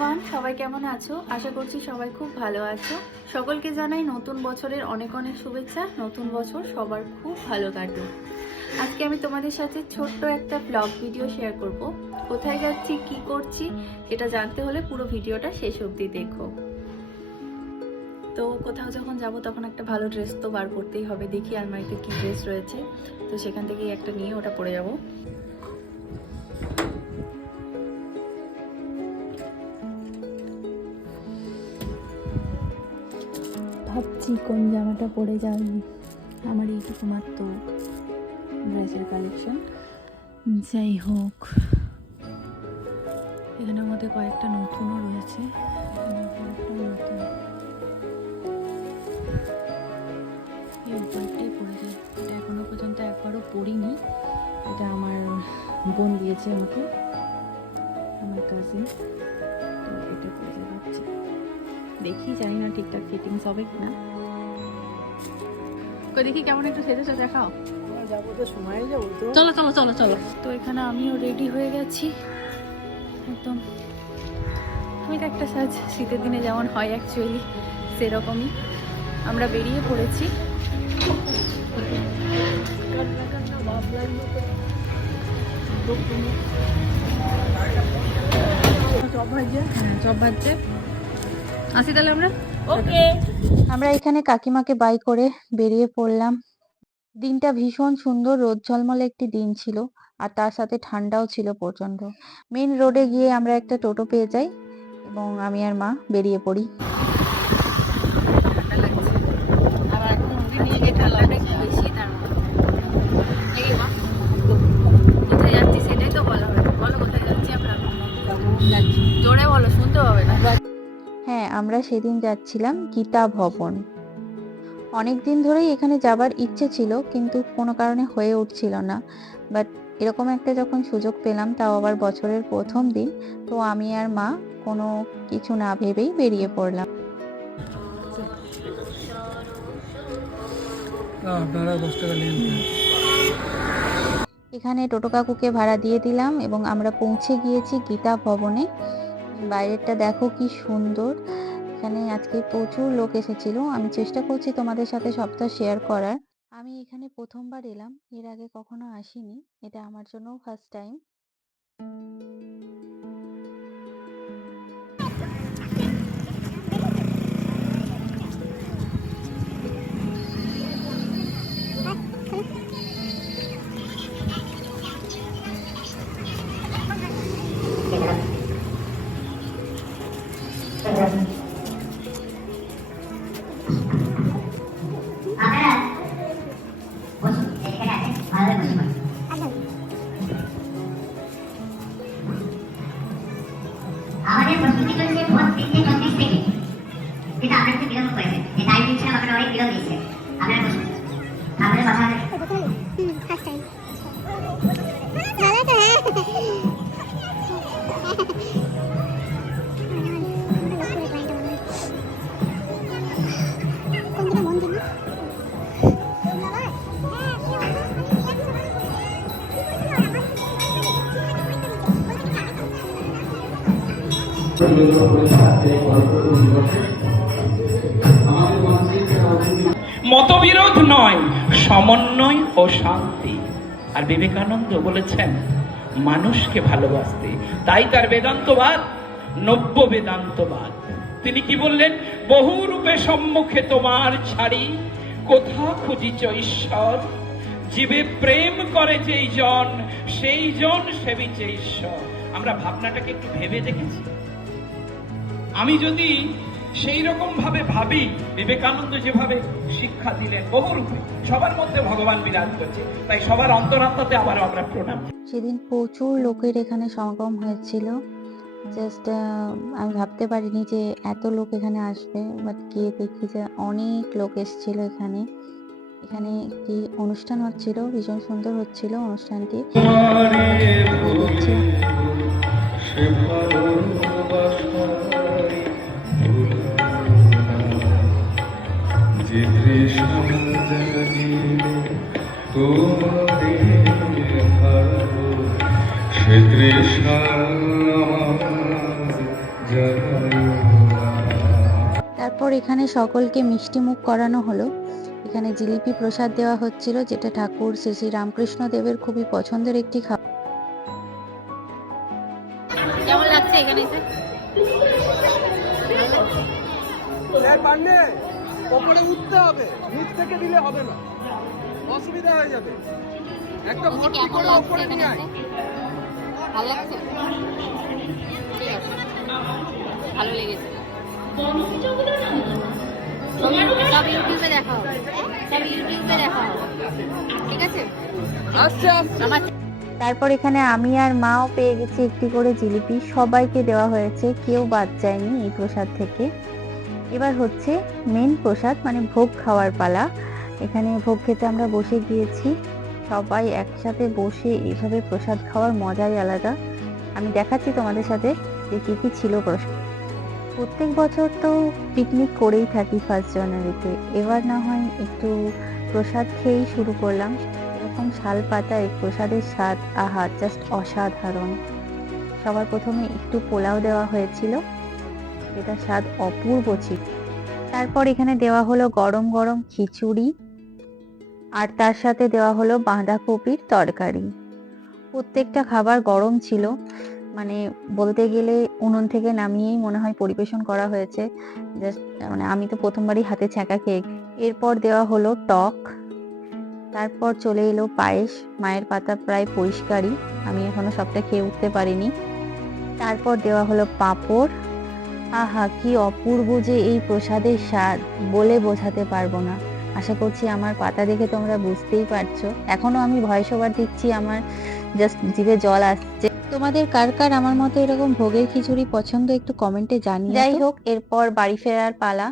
Everyone, সবাই কেমন আছো? আশা করছি সবাই খুব ভালো আছো। সকলকে জানাই নতুন বছরের অনেক অনেক শুভেচ্ছা। নতুন বছর সবার খুব ভালো কাটুক। আজকে আমি তোমাদের সাথে ছোট্ট একটা ব্লগ ভিডিও শেয়ার করব। কোথায় যাচ্ছি, কি করছি, এটা জানতে হলে পুরো ভিডিওটা শেষ অবধি দেখো। তো কোথাও যখন যাব তখন একটা ভালো ড্রেস তো বার করতেই হবে। দেখি আলমারিতে কি ড্রেস রয়েছে, তো সেখান থেকেই একটা নিয়ে ওটা পরে যাব। ভাবছি কোন জামাটা পরে যাই। আমার এইটুকু মাত্র ড্রেসের কালেকশন। যাই হোক, এখানের মধ্যে কয়েকটা নতুনও রয়েছে। এই উপরটাই পরে যায়। এটা এখনো পর্যন্ত একবারও পরিনি। এটা আমার বোন দিয়েছে আমাকে, আমার কাজিন। তো এটা পরে যায় ভাবছি। দেখি, জানি না ঠিকঠাক ফিটিংস হবে কিনা। দেখি কেমন একটু সেজেছো, দেখাও। চলো চলো চলো চলো। তো এখানে আমিও রেডি হয়ে গেছি একদম। এটা একটা সাজ শীতের দিনে যেমন হয় অ্যাকচুয়ালি, সেরকমই আমরা বেরিয়ে পড়েছি। চপ ভাজছে। আসি তাহলে আমরা। ওকে, আমরা এখানে কাকিমাকে বাই করে বেরিয়ে পড়লাম। দিনটা ভীষণ সুন্দর, রোদ ঝলমলে একটি দিন ছিল, আর তার সাথে ঠান্ডাও ছিল প্রচন্ড। মেন রোডে গিয়ে আমরা একটা টোটো পেয়ে যাই এবং আমি আর মা বেরিয়ে পড়ি। জোরে বলো, শুনতে হবে না। হ্যাঁ, আমরা সেদিন যাচ্ছিলাম গীতা ভবন। অনেকদিন ধরেই এখানে যাবার ইচ্ছে ছিল, কিন্তু কোনো কারণে হয়ে উঠছিল না। বাট এরকম একটা যখন সুযোগ পেলাম, তাও আবার বছরের প্রথম দিন, তো আমি আর মা কোনো কিছু না ভেবেই বেরিয়ে পড়লাম। এখানে টোটো কাকুকে ভাড়া দিয়ে দিলাম এবং আমরা পৌঁছে গিয়েছি গীতা ভবনে। বাইরেটা দেখো কি সুন্দর। এখানে আজকে প্রচুর লোক এসেছিল। আমি চেষ্টা করছি তোমাদের সাথে সবটা শেয়ার করার। আমি এখানে প্রথমবার এলাম, এর আগে কখনো আসিনি। এটা আমার জন্য ফার্স্ট টাইম। আমাদের প্রস্তুতি চলছে ভোর 3:34 থেকে, কিন্তু আমরা একটু বিলম্ব করেছে। যে টাইম দিচ্ছিলাম আপনারা অনেক বিলম্ব দিচ্ছে। আপনারা বসুন, আপনাদের কথা ফার্স্ট টাইম ভালো তো। হ্যাঁ, মতবিরোধ নয়, সমন্বয় ও শান্তি। আর বিবেকানন্দ বলেছেন মানুষকে ভালোবাসতে, তাই তার বেদান্তবাদ নব্য বেদান্তবাদ। তিনি কি বললেন? বহু রূপে সম্মুখে তোমার ছাড়ি, কোথা খুঁজিছ ঈশ্বর। জীবে প্রেম করে যেই জন, সেই জন সেবিছে ঈশ্বর। আমরা ভাবনাটাকে একটু ভেবে দেখেছি। আমি যদি সেই রকম ভাবে ভাবি, বিবেকানন্দ যেভাবে শিক্ষা দিলেন বহুরূপে, সবার মধ্যে ভগবান বিরাজ করছে, তাই সবার অন্তরাত্মাতে আবারও আমরা প্রণাম। সেদিন প্রচুর লোকের এখানে সমাগম হয়েছিল। জাস্ট আমি ভাবতে পারিনি যে এত লোক এখানে আসবে, বাট গিয়ে দেখি যে অনেক লোক এসেছিল এখানে। এখানে একটি অনুষ্ঠান হচ্ছিল, ভীষণ সুন্দর হচ্ছিল অনুষ্ঠানটি। তারপর এখানে সকলকে মিষ্টি মুখ করানো হলো। এখানে জিলিপি প্রসাদ দেওয়া হচ্ছিল, যেটা ঠাকুর শ্রী শ্রী রামকৃষ্ণ দেবের খুবই পছন্দের একটি খাবার। কেমন লাগছে এখানে এসে? পারলে ওপরে উঠতে হবে, নিচ থেকে দিলে হবে না, অসুবিধা হয়ে যাবে। একটা ভর্তি কেমন করে লাগছে ওপরে এখানে নিয়ে আয়। এসে? ভালো লাগছে? ঠিক আছে, ভালো লেগেছে। সব ইউটিউবে দেখা হবে, সব ইউটিউবে দেখা হবে, ঠিক আছে? আস্তে আস্তে আমার তারপর এখানে আমি আর মাও পেয়ে গেছি একটি করে জিলিপি, সবাইকে দেওয়া হয়েছে, কেউ বাদ যায়নি এই প্রসাদ থেকে। এবার হচ্ছে মেন প্রসাদ, মানে ভোগ খাওয়ার পালা। এখানে ভোগ খেতে আমরা বসে গিয়েছি, সবাই একসাথে বসে এইভাবে প্রসাদ খাওয়ার মজাই আলাদা। আমি দেখাচ্ছি তোমাদের সাথে যে কি কি ছিল প্রসাদ। প্রত্যেক বছর তো পিকনিক করেই থাকি 1 জানুয়ারিতে, এবার না হয় একটু প্রসাদ খেয়েই শুরু করলাম। এরকম শাল পাতায় প্রসাদের স্বাদ, আহা, জাস্ট অসাধারণ। সবার প্রথমে একটু পোলাও দেওয়া হয়েছিল, এটা স্বাদ অপূর্ব ছিল। তারপর এখানে দেওয়া হলো গরম গরম খিচুড়ি, আর তার সাথে দেওয়া হলো বাঁধাকপির তরকারি। প্রত্যেকটা খাবার গরম ছিল, মানে বলতে গেলে উনুন থেকে নামিয়েই মনে হয় পরিবেশন করা হয়েছে। জাস্ট মানে আমি তো প্রথমবারই হাতে ছ্যাঁকা খেয়ে। এরপর দেওয়া হলো টক, তারপর চলে এলো পায়েস। মায়ের পাতা প্রায় পরিষ্কারই, আমি এখনো সবটা খেয়ে উঠতে পারিনি। তারপর দেওয়া হলো পাঁপড়। আহা, কি অপূর্ব যে এই প্রসাদের স্বাদ, বলে বোঝাতে পারবো না। আশা করছি আমার পাতা দেখে তোমরা বুঝতেই পারছো। এখনো আমি ভয়েস ওভার দিচ্ছি, আমার জাস্ট জিভে জল আসছে। তোমাদের কার কার আমার মতো এরকম ভোগের খিচুড়ি পছন্দ একটু কমেন্টে জানিও। যাই হোক, এরপর বাড়ি ফেরার পালা।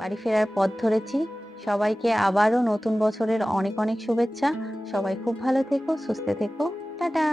বাড়ি ফেরার পথ ধরেছি। সবাইকে আবারও নতুন বছরের অনেক অনেক শুভেচ্ছা। সবাই খুব ভালো থেকো, সুস্থ থেকো, টাটা।